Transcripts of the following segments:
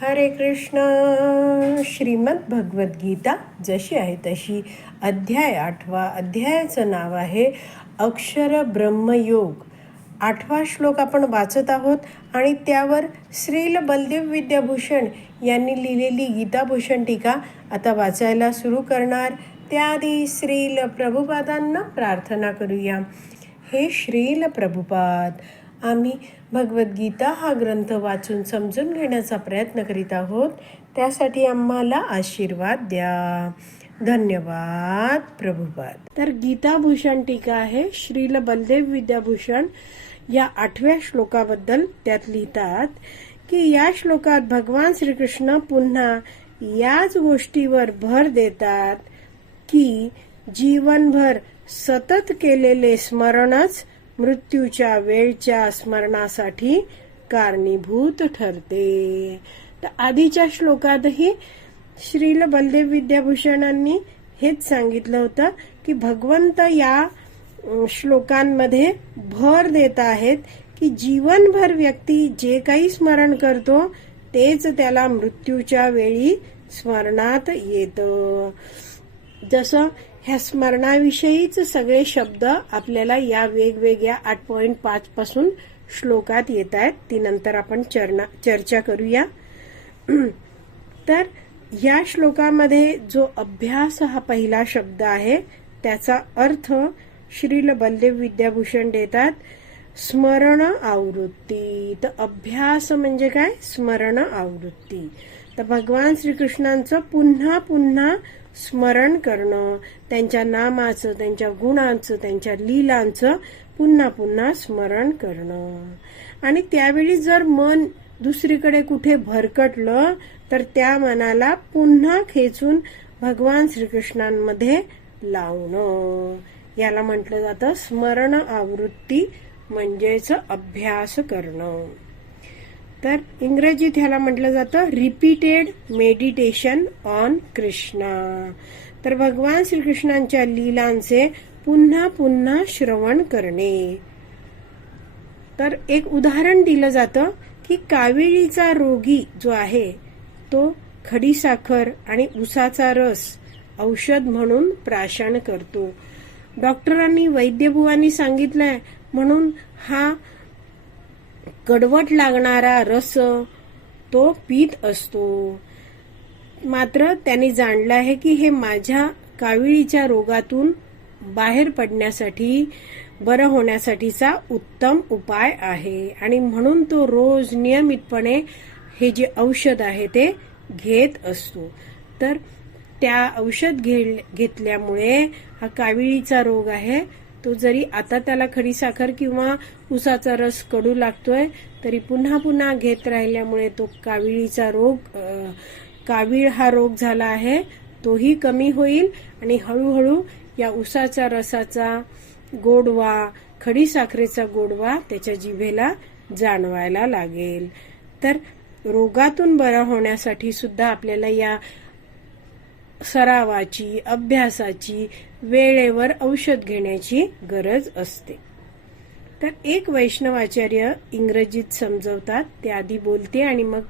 हरे कृष्ण. श्रीमद भगवद्गीता जशी आहे तशी अध्याय आठवा अध्यायाचं नाव आहे अक्षर ब्रह्मयोग आठवा श्लोक आपण वाचत आहोत आणि त्यावर श्रील बलदेव विद्याभूषण यांनी लिहिलेली गीताभूषण टीका आता वाचायला सुरू करणार. त्याआधी श्रील प्रभुपादांना प्रार्थना करूया. हे श्रील प्रभुपाद आम्ही भगवद्गीता हा ग्रंथ वाचून समजून घेण्याचा प्रयत्न करीत आहोत. त्यासाठी आम्हाला आशीर्वाद द्या. धन्यवाद प्रभुपाद. तर गीताभूषण टीका आहे. श्रील बलदेव विद्याभूषण या आठव्या श्लोकाबद्दल त्यात लिहितात की या श्लोकात भगवान श्रीकृष्ण पुन्हा याच गोष्टीवर भर देतात की जीवनभर सतत केलेले स्मरणच मृत्यूच्या वेळच्या स्मरणासाठी कारणीभूत ठरते. तर आधीच्या श्लोकातही श्रील बलदेव विद्याभूषणांनी हेच सांगितलं होतं की भगवंत या श्लोकांमध्ये भर देत आहेत की जीवनभर व्यक्ती जे काही स्मरण करतो तेच त्याला मृत्यूच्या वेळी स्मरणात येतं. जसं ह्या स्मरणाविषयीच सगळे शब्द आपल्याला या वेगवेगळ्या आठ पॉईंट पाच पासून श्लोकात येत आहेत. ती नंतर आपण चर्चा करूया. तर या श्लोकामध्ये जो अभ्यास हा पहिला शब्द आहे त्याचा अर्थ श्रील बलदेव विद्याभूषण देतात स्मरण आवृत्ती. तर अभ्यास म्हणजे काय? स्मरण आवृत्ती. तर भगवान श्रीकृष्णांचं पुन्हा पुन्हा स्मरण करणं त्यांच्या नामाचं त्यांच्या गुणांचं त्यांच्या लीलांचं पुन्हा पुन्हा स्मरण करणं. आणि त्यावेळी जर मन दुसरीकडे कुठे भरकटलं तर त्या मनाला पुन्हा खेचून भगवान श्रीकृष्णांमध्ये लावणं. याला म्हटलं जातं स्मरण आवृत्ती म्हणजेच अभ्यास करणं. तर इंग्रजीत ह्याला म्हटलं जातं रिपीटेड मेडिटेशन ऑन कृष्णा तर भगवान श्रीकृष्णांच्या लीलांचे पुन्हा पुन्हा श्रवण करणे. तर एक उदाहरण दिलं जातं की कावेळीचा रोगी जो आहे तो खडीसाखर आणि उसाचा रस औषध म्हणून प्राशन करतो. डॉक्टरांनी वैद्यबुवांनी सांगितलंय म्हणून हा कडवट लागणारा रस तो पीत असतो. मात्र त्यांनी जाणलं आहे की हे माझ्या काविळीच्या रोगातून बाहेर पडण्यासाठी बरं होण्यासाठीचा उत्तम उपाय आहे आणि म्हणून तो रोज नियमितपणे हे जे औषध आहे ते घेत असतो. तर त्या औषध घेतल्यामुळे हा काविळीचा रोग आहे तो जरी आता त्याला खडीसाखर किंवा उसाचा रस कडू लागतोय तरी पुन्हा पुन्हा घेत राहिल्यामुळे तो काविळीचा रोग काविळ कावीळ हा रोग झाला आहे. तोही कमी होईल आणि हळूहळू या उसाचा रसाचा गोडवा खडी साखरेचा गोडवा त्याच्या जिभेला जाणवायला लागेल. तर रोगातून बरं होण्यासाठी सुद्धा आपल्याला या सरावाची अभ्यासाची वेळेवर औषध घेण्याची गरज असते. तर एक वैष्णवाचार्य इंग्रजीत समजवतात ते आधी बोलते आणि मग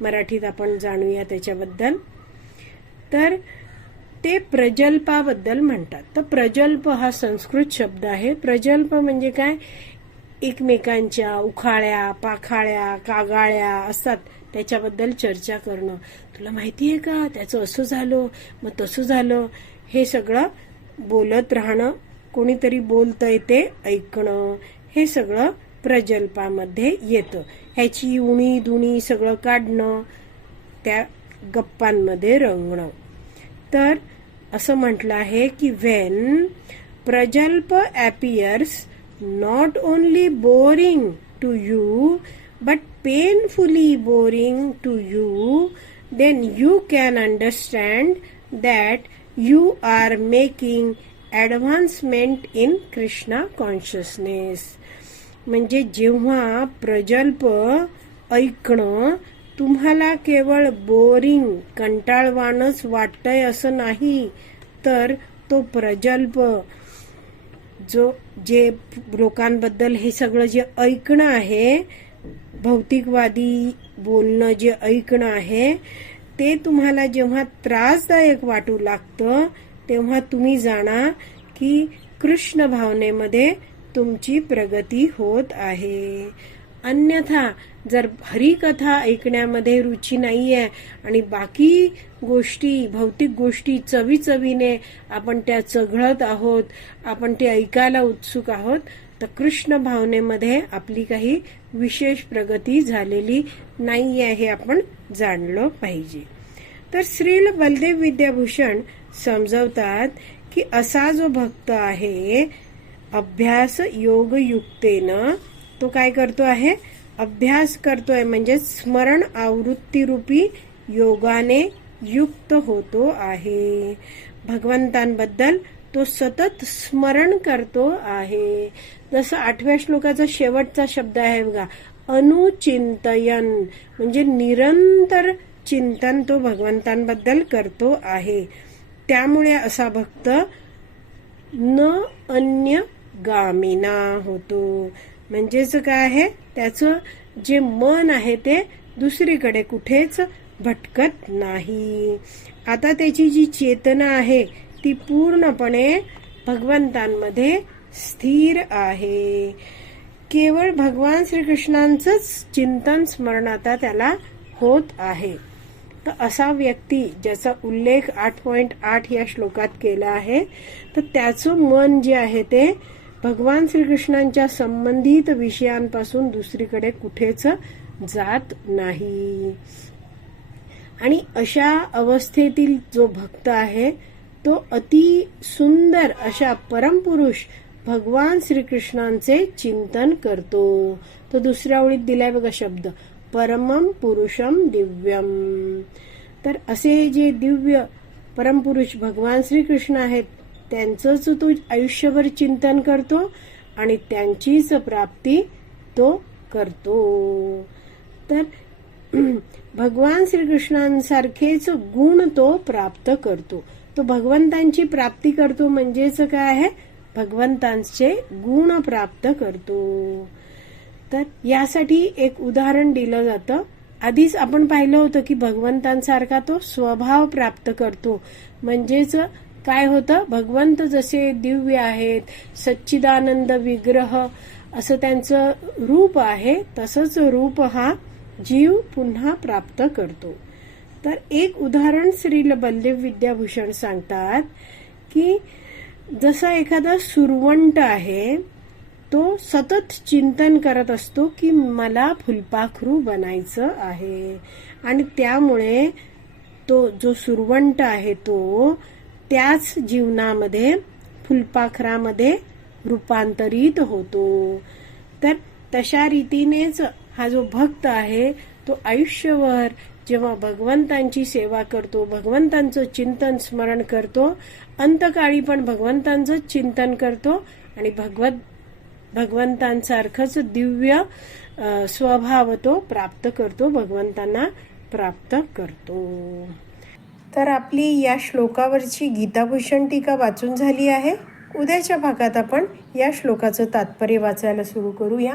मराठीत आपण जाणूया त्याच्याबद्दल. तर ते प्रजल्पाबद्दल म्हणतात. तर प्रजल्प हा संस्कृत शब्द आहे. प्रजल्प म्हणजे काय? एकमेकांच्या उखाळ्या पाखाळ्या कागाळ्या असतात. त्याच्याबद्दल चर्चा करणं. तुला माहिती आहे का? त्याचं असं झालं मग तसं झालं. हे सगळं बोलत राहणं कोणीतरी बोलतंय ते ऐकणं हे सगळं प्रजल्पामध्ये येतं. ह्याची उणी दुणी सगळं काढणं त्या गप्पांमध्ये रंगणं. तर असं म्हटलं आहे की when prajalpa appears not only boring to you but painfully boring to you then you can understand that you are making advancement in Krishna consciousness म्हणजे जेव्हा प्रजल्प ऐकणं तुम्हाला केवळ बोरिंग कंटाळवाणच वाटतंय असं नाही तर तो प्रजल्प जो जे लोकांबद्दल हे सगळं जे ऐकणं आहे भौतिकवादी बोलणं जे ऐकणं आहे ते तुम्हाला जेव्हा त्रासदायक वाटू लागतं तेव्हा तुम्ही जाणा की कृष्ण भावनेमध्ये तुमची प्रगती होत आहे. अन्यथा जर हरिकथा ऐकण्यामध्ये रुची नाही आहे आणि बाकी गोष्टी भौतिक गोष्टी चवी चवीने आपण त्या चघळत आहोत आपण ते ऐकायला उत्सुक आहोत तर कृष्ण भावनेमध्ये आपली काही विशेष प्रगती झालेली नाही आहे हे आपण जाणलं पाहिजे. तर श्रील बलदेव विद्याभूषण समजवतात की असा जो भक्त आहे अभ्यास योगयुक्तेनं तो काय करतो आहे? अभ्यास करतोय म्हणजे स्मरण आवृत्तीरूपी योगाने युक्त होतो आहे. भगवंतांबद्दल तो सतत स्मरण करतो आहे. जसं आठव्या श्लोकाचा शेवटचा शब्द आहे बघा अनुचिंतयन म्हणजे निरंतर चिंतन तो भगवंतांबद्दल करतो आहे. त्यामुळे असा भक्त न अन्य गामिना होतो. म्हणजेच काय आहे? त्याचं जे मन आहे ते दुसरीकडे कुठेच भटकत नाही. आता त्याची जी चेतना आहे ती पूर्णपणे भगवंतांमध्ये स्थिर आहे. केवळ भगवान श्रीकृष्णांचंच चिंतन स्मरण आता त्याला होत आहे. तर असा व्यक्ती ज्याचा उल्लेख आठ पॉइंट आठ या श्लोकात केला आहे तर त्याचं मन जे आहे ते भगवान श्रीकृष्णांच्या संबंधित विषयांपासून दुसरीकडे कुठेच जात नाही. आणि अशा अवस्थेतील जो भक्त आहे तो अति सुंदर अशा परमपुरुष भगवान श्रीकृष्णांचे चिंतन करतो. तो दुसऱ्या ओळीत दिलाय बघा शब्द परमम पुरुषम दिव्यम तर असे जे दिव्य परमपुरुष भगवान श्रीकृष्ण आहेत त्यांचंच तो आयुष्यभर चिंतन करतो आणि त्यांचीच प्राप्ती तो करतो. तर भगवान श्रीकृष्णांसारखेच गुण तो प्राप्त करतो. तो भगवंतांची प्राप्ती करतो म्हणजेच काय आहे? भगवंतांचे गुण प्राप्त करतो. तर यासाठी एक उदाहरण दिलं जातं. आधीच आपण पाहिलं होतं की भगवंतांसारखा तो स्वभाव प्राप्त करतो. म्हणजेच काय होतं? भगवंत जसे दिव्य आहेत सच्चिदानंद विग्रह असं त्यांचं रूप आहे तसंच रूप हा जीव पुन्हा प्राप्त करतो. तर एक उदाहरण श्री बलदेव विद्याभूषण सांगतात की जसा एखादा सुरवंट आहे तो सतत चिंतन करत असतो की मला फुलपाखरू बनायचं आहे. आणि त्यामुळे तो जो सुरवंट आहे तो त्याच जीवनामध्ये फुलपाखरामध्ये रूपांतरित होतो. तर तशा रीतीनेच हा जो भक्त आहे तो आयुष्यभर जेव्हा भगवंतांची सेवा करतो भगवंतांचं चिंतन स्मरण करतो अंतकाळी पण भगवंतांचं चिंतन करतो आणि भगवत भगवंतांसारखंच दिव्य स्वभाव तो प्राप्त करतो भगवंतांना प्राप्त करतो. तर आपली या श्लोकावरची गीताभूषण टीका वाचून झाली आहे. उद्याच्या भागात आपण या श्लोकाचं तात्पर्य वाचायला सुरू करूया.